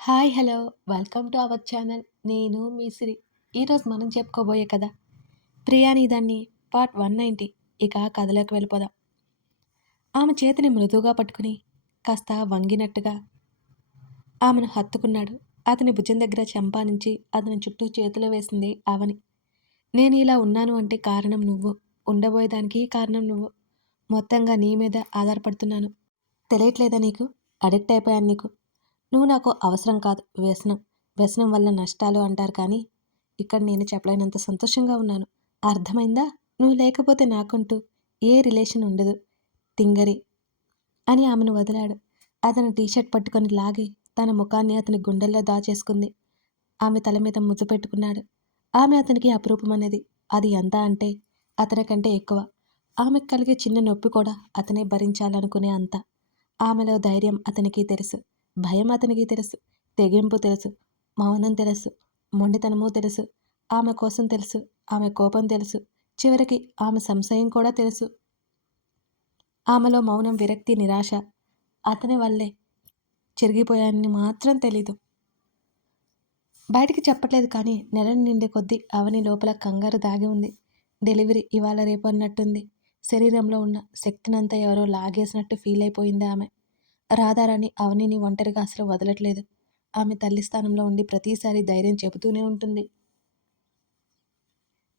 Hi hello welcome to our channel. నేను మీ సిరి. ఈరోజు మనం చెప్పుకోబోయే కథ ప్రియాని దాన్ని పార్ట్ 190. ఇక కథలోకి వెళ్ళిపోదాం. ఆమె చేతిని మృదువుగా పట్టుకుని కాస్త వంగినట్టుగా ఆమెను హత్తుకున్నాడు. అతని భుజం దగ్గర చెంపా నుంచి అతని చుట్టూ చేతులు వేసింది అవని. నేను ఇలా ఉన్నాను అంటే కారణం నువ్వు, ఉండబోయేదానికి కారణం నువ్వు. మొత్తంగా నీ మీద ఆధారపడుతున్నాను. తెలియట్లేదా నీకు? అడిక్ట్ అయిపోయాను నీకు. నువ్వు నాకు అవసరం కాదు, వ్యసనం. వ్యసనం వల్ల నష్టాలు అంటారు కానీ ఇక్కడ నేను చెప్పలేనంత సంతోషంగా ఉన్నాను. అర్థమైందా? నువ్వు లేకపోతే నాకంటూ ఏ రిలేషన్ ఉండదు. తింగరి అని ఆమెను వదిలాడు. అతను టీషర్ట్ పట్టుకొని లాగి తన ముఖాన్ని అతని గుండెల్లో దాచేసుకుంది. ఆమె తల మీద ముద్దు పెట్టుకున్నాడు. ఆమె అతనికి అపురూపమనేది. అది ఎంత అంటే అతని కంటే ఎక్కువ. ఆమెకు కలిగే చిన్న నొప్పి కూడా అతనే భరించాలనుకునే అంత. ఆమెలో ధైర్యం అతనికి తెలుసు. భయం అతనికి తెలుసు. తెగింపు తెలుసు. మౌనం తెలుసు. మొండితనము తెలుసు. ఆమె కోసం తెలుసు. ఆమె కోపం తెలుసు. చివరికి ఆమె సంశయం కూడా తెలుసు. ఆమెలో మౌనం, విరక్తి, నిరాశ అతని వల్లే చెరిగిపోయాయని మాత్రం తెలీదు. బయటికి చెప్పట్లేదు కానీ నెలలు నిండే కొద్దీ అవని లోపల కంగారు దాగి ఉంది. డెలివరీ ఇవాళ రేపు అన్నట్టుంది. శరీరంలో ఉన్న శక్తినంతా ఎవరో లాగేసినట్టు ఫీల్ అయిపోయింది ఆమె. రాధారాణి అవనిని ఒంటరిగా అసలు వదలట్లేదు. ఆమె తల్లి స్థానంలో ఉండి ప్రతిసారి ధైర్యం చెబుతూనే ఉంటుంది.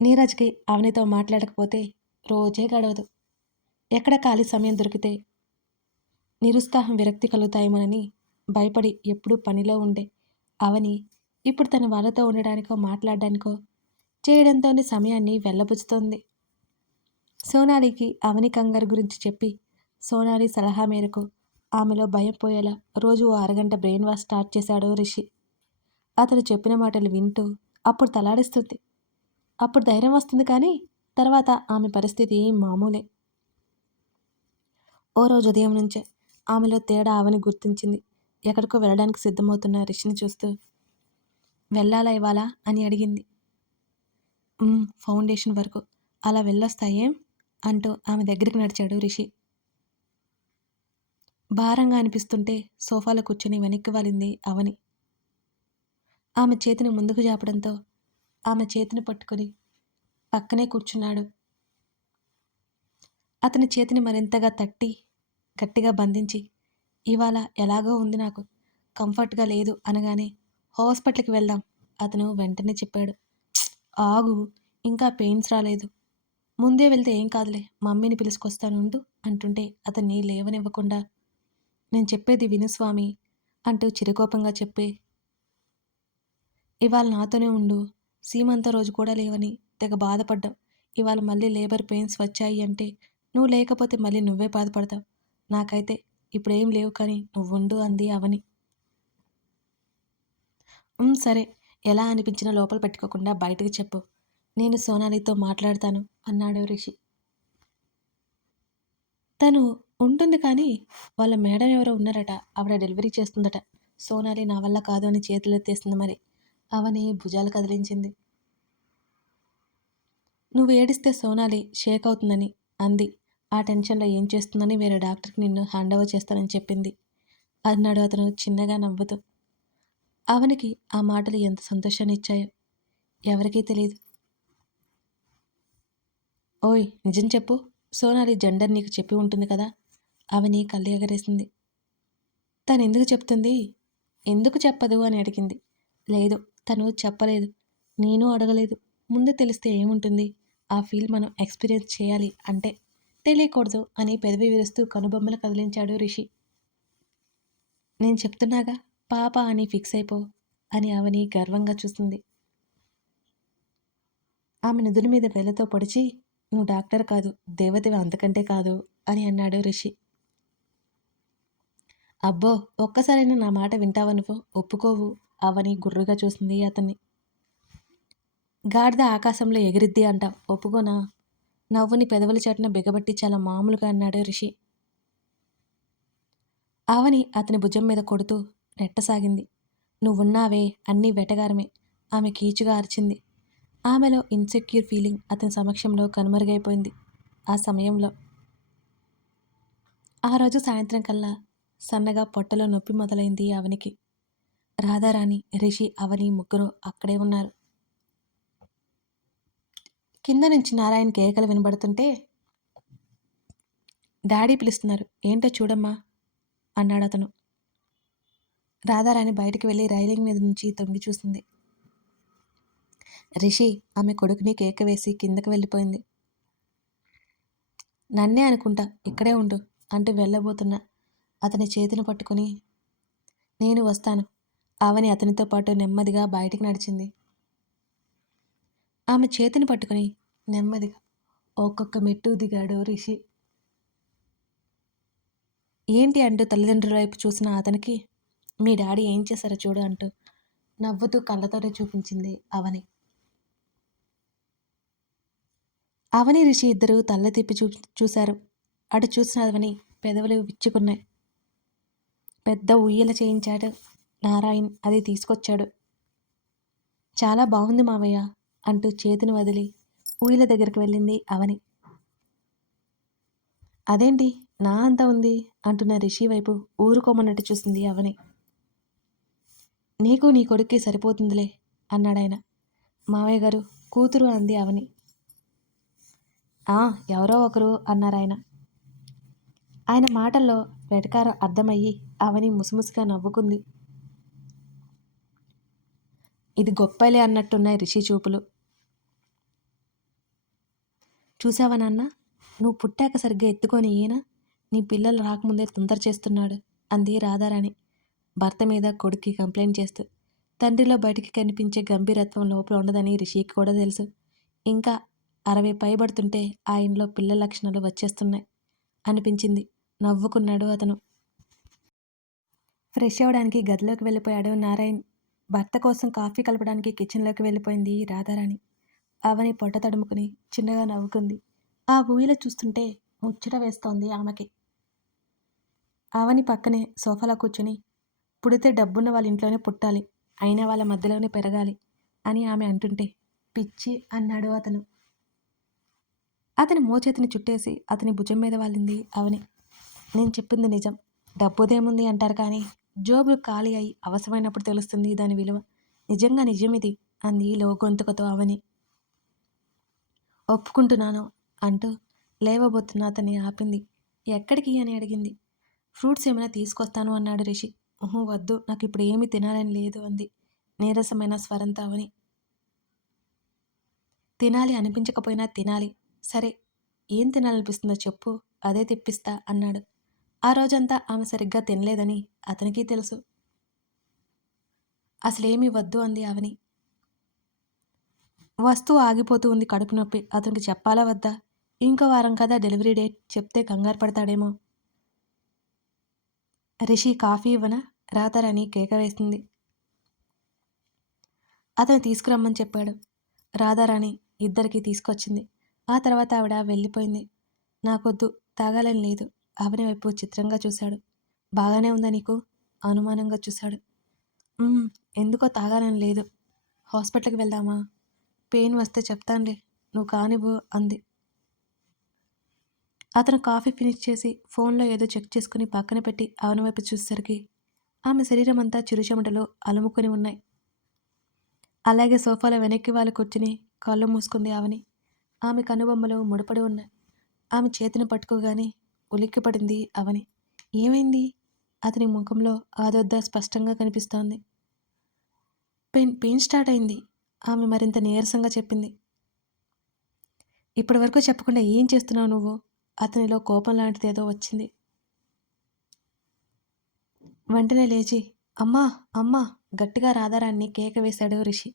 నీరజ్కి అవనితో మాట్లాడకపోతే రోజే గడవదు. ఎక్కడ ఖాళీ సమయం దొరికితే నిరుత్సాహం, విరక్తి కలుగుతాయేమోనని భయపడి ఎప్పుడూ పనిలో ఉండే అవని ఇప్పుడు తన వాళ్ళతో ఉండడానికో మాట్లాడడానికో చేయడంతోనే సమయాన్ని వెళ్ళబుచ్చుతోంది. సోనాలికి అవని కంగారు గురించి చెప్పి సోనాలి సలహా మేరకు ఆమెలో భయం పోయేలా రోజు ఓ అరగంట బ్రెయిన్ వాష్ స్టార్ట్ చేశాడు రిషి. అతను చెప్పిన మాటలు వింటూ అప్పుడు తలాడిస్తుంది. అప్పుడు ధైర్యం వస్తుంది కానీ తర్వాత ఆమె పరిస్థితి మామూలే. ఓ రోజు ఉదయం నుంచే ఆమెలో తేడా అవని గుర్తించింది. ఎక్కడికో వెళ్ళడానికి సిద్ధమవుతున్న రిషిని చూస్తూ వెళ్ళాలా ఇవాళ అని అడిగింది. ఫౌండేషన్ వరకు. అలా వెళ్ళొస్తాయేం అంటూ ఆమె దగ్గరికి నడిచాడు రిషి. భారంగా అనిపిస్తుంటే సోఫాలో కూర్చొని వెనక్కి వాలింది అవని. ఆమె చేతిని ముందుకు జాపడంతో ఆమె చేతిని పట్టుకొని పక్కనే కూర్చున్నాడు. అతని చేతిని మరింతగా తట్టి గట్టిగా బంధించి ఇవాళ ఎలాగో ఉంది నాకు, కంఫర్ట్గా లేదు అనగానే హాస్పిటల్కి వెళ్దాం అతను వెంటనే చెప్పాడు. ఆగు, ఇంకా పెయిన్స్ రాలేదు. ముందే వెళ్తే ఏం కాదులే, మమ్మీని పిలుచుకొస్తానుండు అంటుంటే అతన్ని లేవనివ్వకుండా నేను చెప్పేది విను స్వామి అంటూ చిరుకోపంగా చెప్పి ఇవాళ నాతోనే ఉండు, సీమంత రోజు కూడా లేవని తెగ బాధపడ్డావు. ఇవాళ మళ్ళీ లేబర్ పెయిన్స్ వచ్చాయి అంటే నువ్వు లేకపోతే మళ్ళీ నువ్వే బాధపడతావు. నాకైతే ఇప్పుడేం లేవు కానీ నువ్వుండు అంది అవని. సరే, ఎలా అనిపించినా లోపల పెట్టుకోకుండా బయటకు చెప్పు, నేను సోనాలితో మాట్లాడతాను అన్నాడు రిషి. తను ఉంటుంది కానీ వాళ్ళ మేడం ఎవరో ఉన్నారట, ఆవిడ డెలివరీ చేస్తుందట. సోనాలి నా వల్ల కాదు అని చేతులెత్తేసింది. మరి అవని భుజాలు కదిలించింది. నువ్వు ఏడిస్తే సోనాలి షేక్ అవుతుందని అంది. ఆ టెన్షన్లో ఏం చేస్తుందని వేరే డాక్టర్కి నిన్ను హ్యాండ్ ఓవర్ చేస్తానని చెప్పింది అన్నాడు అతను చిన్నగా నవ్వుతూ. అవనికి ఆ మాటలు ఎంత సంతోషాన్ని ఇచ్చాయో ఎవరికీ తెలియదు. ఓయ్ నిజం చెప్పు, సోనాలి జెండర్ నీకు చెప్పి ఉంటుంది కదా. అవని కళ్ళు ఎగరేసింది. తను ఎందుకు చెప్తుంది, ఎందుకు చెప్పదు అని అడిగింది. లేదు, తను చెప్పలేదు, నేను అడగలేదు. ముందు తెలిస్తే ఏముంటుంది, ఆ ఫీల్ మనం ఎక్స్పీరియన్స్ చేయాలి అంటే తెలియకూడదు అని పెదవి విరుస్తూ కనుబొమ్మలు కదిలించాడు రిషి. నేను చెప్తున్నాగా, పాప అని ఫిక్స్ అయిపో అని అవని గర్వంగా చూస్తుంది. ఆమె నుదురు మీద వేలతో పొడిచి నువ్వు డాక్టర్ కాదు, దేవతవి, అంతకంటే కాదు అని అన్నాడు రిషి. అబ్బో, ఒక్కసారైనా నా మాట వింటావా నువ్వు, ఒప్పుకోవు అవని గుర్రుగా చూసింది అతన్ని. గాడిద ఆకాశంలో ఎగిరిద్ది అంటావు, ఒప్పుకోనా? నవ్వుని పెదవుల చాటున బిగబట్టి చాలా మామూలుగా అన్నాడు రిషి. అవని అతని భుజం మీద కొడుతూ నెట్టసాగింది. నువ్వున్నావే అన్నీ వెటగారమే ఆమె కీచుగా అరిచింది. ఆమెలో ఇన్సెక్యూర్ ఫీలింగ్ అతని సమక్షంలో కనుమరుగైపోయింది. ఆ సమయంలో ఆ రోజు సాయంత్రం కల్లా సన్నగా పొట్టలో నొప్పి మొదలైంది అవనికి. రాధారాణి, రిషి, అవని ముగ్గురు అక్కడే ఉన్నారు. కింద నుంచి నారాయణ కేకలు వినబడుతుంటే, డాడీ పిలుస్తున్నారు, ఏంటో చూడమ్మా అన్నాడతను. రాధారాణి బయటికి వెళ్ళి రైలింగ్ మీద నుంచి తొంగి చూసింది. రిషి ఆమె కొడుకుని కేక వేసి కిందకి వెళ్ళిపోయింది. నన్నే అనుకుంటా, ఇక్కడే ఉండు అంటూ వెళ్ళబోతున్నా అతని చేతిని పట్టుకుని, నేను వస్తాను. అవని అతనితో పాటు నెమ్మదిగా బయటికి నడిచింది. ఆమె చేతిని పట్టుకుని నెమ్మదిగా ఒక్కొక్క మెట్టు దిగాడు రిషి. ఏంటి అంటూ తల్లిదండ్రుల వైపు చూసిన అతనికి, మీ డాడీ ఏం చేశారో చూడు అంటూ నవ్వుతూ కళ్ళతోనే చూపించింది అవని. అవని, రిషి ఇద్దరు తల్ల తిప్పి చూశారు. అటు చూసిన అవని పెదవులు విచ్చుకున్నాయి. పెద్ద ఉయ్యల చేయించాడు నారాయణ్, అది తీసుకొచ్చాడు. చాలా బాగుంది మావయ్య అంటూ చేతిని వదిలి ఉయ్యల దగ్గరికి వెళ్ళింది అవని. అదేంటి నా అంత ఉంది అంటున్న రిషి వైపు ఊరుకోమన్నట్టు చూసింది అవని. నీకు నీ కొడుక్కి సరిపోతుందిలే అన్నాడాయన. మావయ్య గారు, కూతురు అంది అవని. ఎవరో ఒకరు అన్నారాయన. ఆయన మాటల్లో వెటకారం అర్థమయ్యి అవని ముసిముసిగా నవ్వుకుంది. ఇది గొప్పలే అన్నట్టున్నాయి రిషి చూపులు. చూసావా నాన్న, నువ్వు పుట్టాక సరిగ్గా ఎత్తుకొని ఈయన నీ పిల్లలు రాకముందే తొందర చేస్తున్నాడు అంది రాధారాణి భర్త మీద కొడుక్కి కంప్లైంట్ చేస్తూ. తండ్రిలో బయటికి కనిపించే గంభీరత్వం లోపల ఉండదని రిషికి కూడా తెలుసు. ఇంకా 60 పైబడుతుంటే ఆ ఇంట్లో పిల్లల లక్షణాలు వచ్చేస్తున్నాయి అనిపించింది. నవ్వుకున్నాడు అతను. ఫ్రెష్ అవ్వడానికి గదిలోకి వెళ్ళిపోయాడు నారాయణ్. భర్త కోసం కాఫీ కలపడానికి కిచెన్లోకి వెళ్ళిపోయింది రాధారాణి. అవని పొట్ట తడుముకుని చిన్నగా నవ్వుకుంది. ఆ ఊయల చూస్తుంటే ముచ్చట వేస్తోంది ఆమెకి. అవని పక్కనే సోఫాలో కూర్చుని, పుడితే డబ్బున్న వాళ్ళ ఇంట్లోనే పుట్టాలి, అయినా వాళ్ళ మధ్యలోనే పెరగాలి అని ఆమె అంటుంటే, పిచ్చి అన్నాడు అతను. అతని మోచేతిని చుట్టేసి అతని భుజం మీద వాలింది అవని. నేను చెప్పింది నిజం, డబ్బుదేముంది అంటారు కానీ జోబులు ఖాళీ అయి అవసరమైనప్పుడు తెలుస్తుంది దాని విలువ. నిజంగా నిజం ఇది అంది లో గొంతుకతో అవని. ఒప్పుకుంటున్నాను అంటూ లేవబోతున్న అతన్ని ఆపింది. ఎక్కడికి అని అడిగింది. ఫ్రూట్స్ ఏమైనా తీసుకొస్తాను అన్నాడు రిషి. వద్దు, నాకు ఇప్పుడు ఏమీ తినాలని లేదు అంది నీరసమైన స్వరంతో అవని. తినాలి అనిపించకపోయినా తినాలి. సరే, ఏం తినాలనిపిస్తుందో చెప్పు, అదే తెప్పిస్తా అన్నాడు. ఆ రోజంతా ఆమె సరిగ్గా తినలేదని అతనికి తెలుసు. అసలేమీ వద్దు అంది అవని. వస్తువు ఆగిపోతూ ఉంది, కడుపు నొప్పి, అతనికి చెప్పాలా వద్దా? ఇంకో వారం కదా డెలివరీ డేట్, చెప్తే కంగారు పడతాడేమో. రిషి కాఫీ ఇవ్వనా రాధారాణి కేక వేసింది. అతను తీసుకురమ్మని చెప్పాడు. రాధారాణి ఇద్దరికి తీసుకొచ్చింది. ఆ తర్వాత ఆవిడ వెళ్ళిపోయింది. నాకొద్దు, తాగాలని లేదు. అవని వైపు చిత్రంగా చూశాడు. బాగానే ఉందా నీకు అనుమానంగా చూశాడు. ఎందుకో తాగాలని లేదు. హాస్పిటల్కి వెళ్దామా? పెయిన్ వస్తే చెప్తానులే, నువ్వు కానివ్వు అంది. అతను కాఫీ ఫినిష్ చేసి ఫోన్లో ఏదో చెక్ చేసుకుని పక్కన పెట్టి అవని వైపు చూసేసరికి ఆమె శరీరం అంతా చిరుచెమటలు అలుముకొని ఉన్నాయి. అలాగే సోఫాలో వెనక్కి వాళ్ళు కూర్చుని కళ్ళు మూసుకుంది అవని. ఆమె కనుబొమ్మలు ముడిపడి ఉన్నాయి. ఆమె చేతిని పట్టుకోగానే ఉలిక్కిపడింది అవని. ఏమైంది? అతని ముఖంలో ఆదొద్ద స్పష్టంగా కనిపిస్తోంది. పెయిన్ స్టార్ట్ అయింది ఆమె మరింత నీరసంగా చెప్పింది. ఇప్పటి వరకు చెప్పకుండా ఏం చేస్తున్నావు నువ్వు? అతనిలో కోపం లాంటిదేదో వచ్చింది. వెంటనే లేచి అమ్మా అమ్మా గట్టిగా రాధారాన్ని కేక వేశాడు రిషి.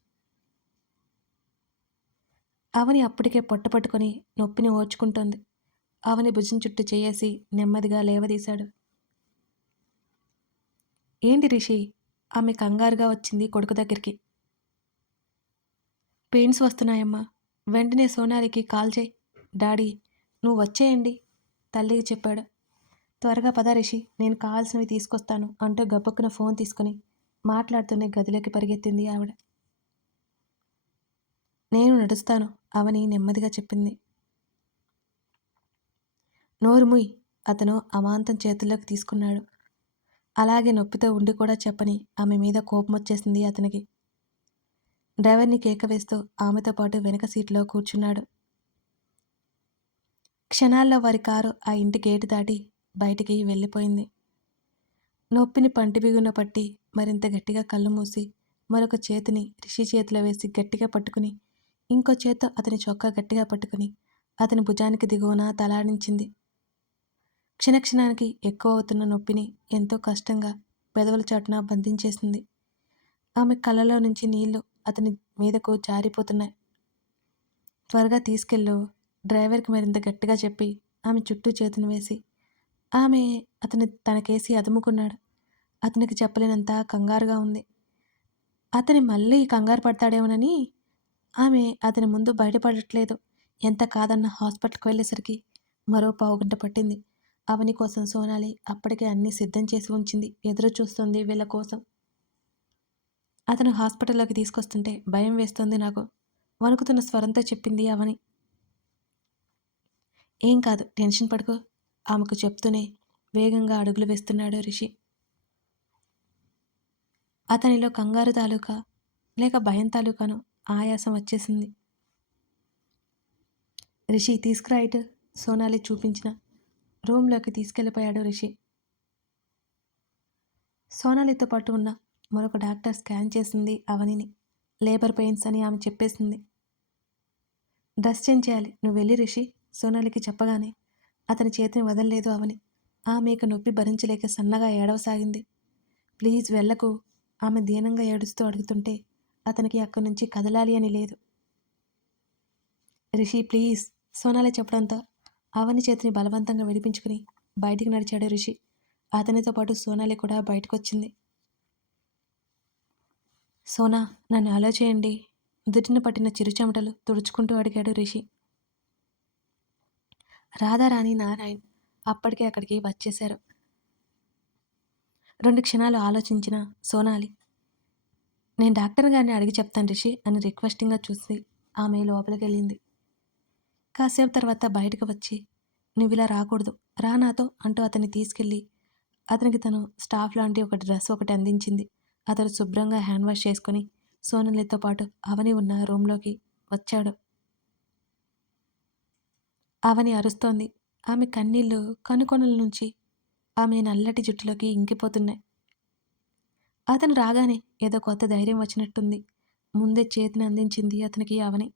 అవని అప్పటికే పొట్ట పట్టుకొని నొప్పిని ఓర్చుకుంటోంది. అవని భుజం చుట్టూ చేయేసి నెమ్మదిగా లేవదీశాడు. ఏంటి రిషి? ఆమె కంగారుగా వచ్చింది కొడుకు దగ్గరికి. పెయిన్స్ వస్తున్నాయమ్మా, వెంటనే సోనాలికి కాల్ చేయి. డాడీ నువ్వు వచ్చేయండి తల్లికి చెప్పాడు. త్వరగా పద రిషి, నేను కావాల్సినవి తీసుకొస్తాను అంటూ గబుక్కున ఫోన్ తీసుకుని మాట్లాడుతూనే గదిలోకి పరిగెత్తింది ఆవిడ. నేను నడుస్తాను అవని నెమ్మదిగా చెప్పింది. నోరుముయ్ అతను అమాంతం చేతుల్లోకి తీసుకున్నాడు. అలాగే నొప్పితో ఉండి కూడా చెప్పని ఆమె మీద కోపం వచ్చేసింది అతనికి. డ్రైవర్ని కేక వేస్తూ ఆమెతో పాటు వెనక సీట్లో కూర్చున్నాడు. క్షణాల్లో వారి కారు ఆ ఇంటి గేటు దాటి బయటికి వెళ్ళిపోయింది. నొప్పిని పంటి బిగున పట్టి మరింత గట్టిగా కళ్ళు మూసి మరొక చేతిని రిషి చేతిలో వేసి గట్టిగా పట్టుకుని ఇంకో చేత్తో అతని చొక్కా గట్టిగా పట్టుకుని అతని భుజానికి దిగువన తలాడించింది. క్షణక్షణానికి ఎక్కువ అవుతున్న నొప్పిని ఎంతో కష్టంగా పెదవుల చాటున బంధించేసింది. ఆమె కళ్ళలో నుంచి నీళ్లు అతని మీదకు జారిపోతున్నాయి. త్వరగా తీసుకెళ్ళు, డ్రైవర్కి మరింత గట్టిగా చెప్పి ఆమె చుట్టూ చేతిని వేసి ఆమె అతని తనకేసి అదుముకున్నాడు. అతనికి చెప్పలేనంత కంగారుగా ఉంది. అతని మళ్ళీ కంగారు పడతాడేమోనని ఆమె అతని ముందు బయటపడట్లేదు. ఎంత కాదన్న హాస్పిటల్కి వెళ్ళేసరికి మరో పావుగంట పట్టింది. అవని కోసం సోనాలి అప్పటికే అన్నీ సిద్ధం చేసి ఉంచింది. ఎదురు చూస్తుంది వీళ్ళ కోసం. అతను హాస్పిటల్లోకి తీసుకొస్తుంటే భయం వేస్తుంది నాకు, వణుకుతున్న స్వరంతో చెప్పింది అవని. ఏం కాదు, టెన్షన్ పడుకో, ఆమెకు చెప్తూనే వేగంగా అడుగులు వేస్తున్నాడు రిషి. అతనిలో కంగారు తాలూకా లేక భయం తాలూకాను ఆయాసం వచ్చేసింది. రిషి తీసుకురా ఇటు, సోనాలి చూపించిన రూమ్లోకి తీసుకెళ్ళిపోయాడు రిషి. సోనాలితో పాటు ఉన్న మరొక డాక్టర్ స్కాన్ చేసింది అవనిని. లేబర్ పెయిన్స్ అని ఆమె చెప్పేసింది. డ్రెస్ చేంజ్ చేయాలి, నువ్వు వెళ్ళి రిషి, సోనాలికి చెప్పగానే అతని చేతిని వదలలేదు అవని. ఆమె ఇక నొప్పి భరించలేక సన్నగా ఏడవసాగింది. ప్లీజ్ వెళ్ళకు, ఆమె దీనంగా ఏడుస్తూ అడుగుతుంటే అతనికి అక్కడి నుంచి కదలాలి అని లేదు. రిషి ప్లీజ్, సోనాలి చెప్పడంతో అవని చేతిని బలవంతంగా విడిపించుకుని బయటికి నడిచాడు రిషి. అతనితో పాటు సోనాలి కూడా బయటకొచ్చింది. సోనా, నన్ను అలో చేయండి, దుటిన పట్టిన చిరుచెమటలు తుడుచుకుంటూ అడిగాడు రిషి. రాధారాణి నారాయణ్ అప్పటికే అక్కడికి వచ్చేశారు. 2 క్షణాలు ఆలోచించిన సోనాలి, నేను డాక్టర్ గారిని అడిగి చెప్తాను రిషి అని రిక్వెస్టింగ్గా చూసి ఆమె లోపలికి వెళ్ళింది. కాసేపు తర్వాత బయటకు వచ్చి, నువ్వు ఇలా రాకూడదు, రా నాతో అంటూ అతన్ని తీసుకెళ్ళి అతనికి తను స్టాఫ్ లాంటి ఒక డ్రెస్ ఒకటి అందించింది. అతను శుభ్రంగా హ్యాండ్ వాష్ చేసుకుని సోనాలితో పాటు అవని ఉన్న రూమ్లోకి వచ్చాడు. అవని అరుస్తోంది. ఆమె కన్నీళ్లు కనుకొనల నుంచి ఆమె నల్లటి జుట్టులోకి ఇంకిపోతున్నాయి. అతను రాగానే ఏదో కొత్త ధైర్యం వచ్చినట్టుంది. ముందే చేతిని అందించింది అతనికి అవని.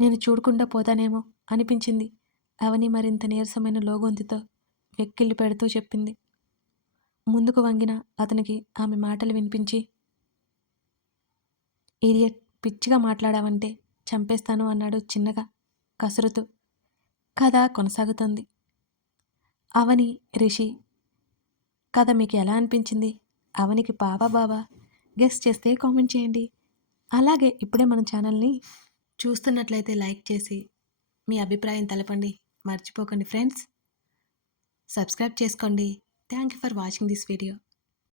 నేను చూడకుండా పోతానేమో అనిపించింది. అవని మరింత నీరసమైన లోగొంతుతో వెక్కిళ్ళు పెడుతూ చెప్పింది. ముందుకు వంగిన అతనికి ఆమె మాటలు వినిపించి, ఇడియట్, పిచ్చిగా మాట్లాడావంటే చంపేస్తాను అన్నాడు చిన్నగా కసురుతూ. కథ కొనసాగుతుంది. అవని రిషి కథ మీకు ఎలా అనిపించింది? అవనికి పాప బాబా? గెస్ చేస్తే కామెంట్ చేయండి. అలాగే ఇప్పుడే మన ఛానల్ని చూస్తున్నట్లయితే లైక్ చేసి మీ అభిప్రాయం తెలపండి. మర్చిపోకండి ఫ్రెండ్స్, సబ్స్క్రైబ్ చేసుకోండి. Thank you for watching this video.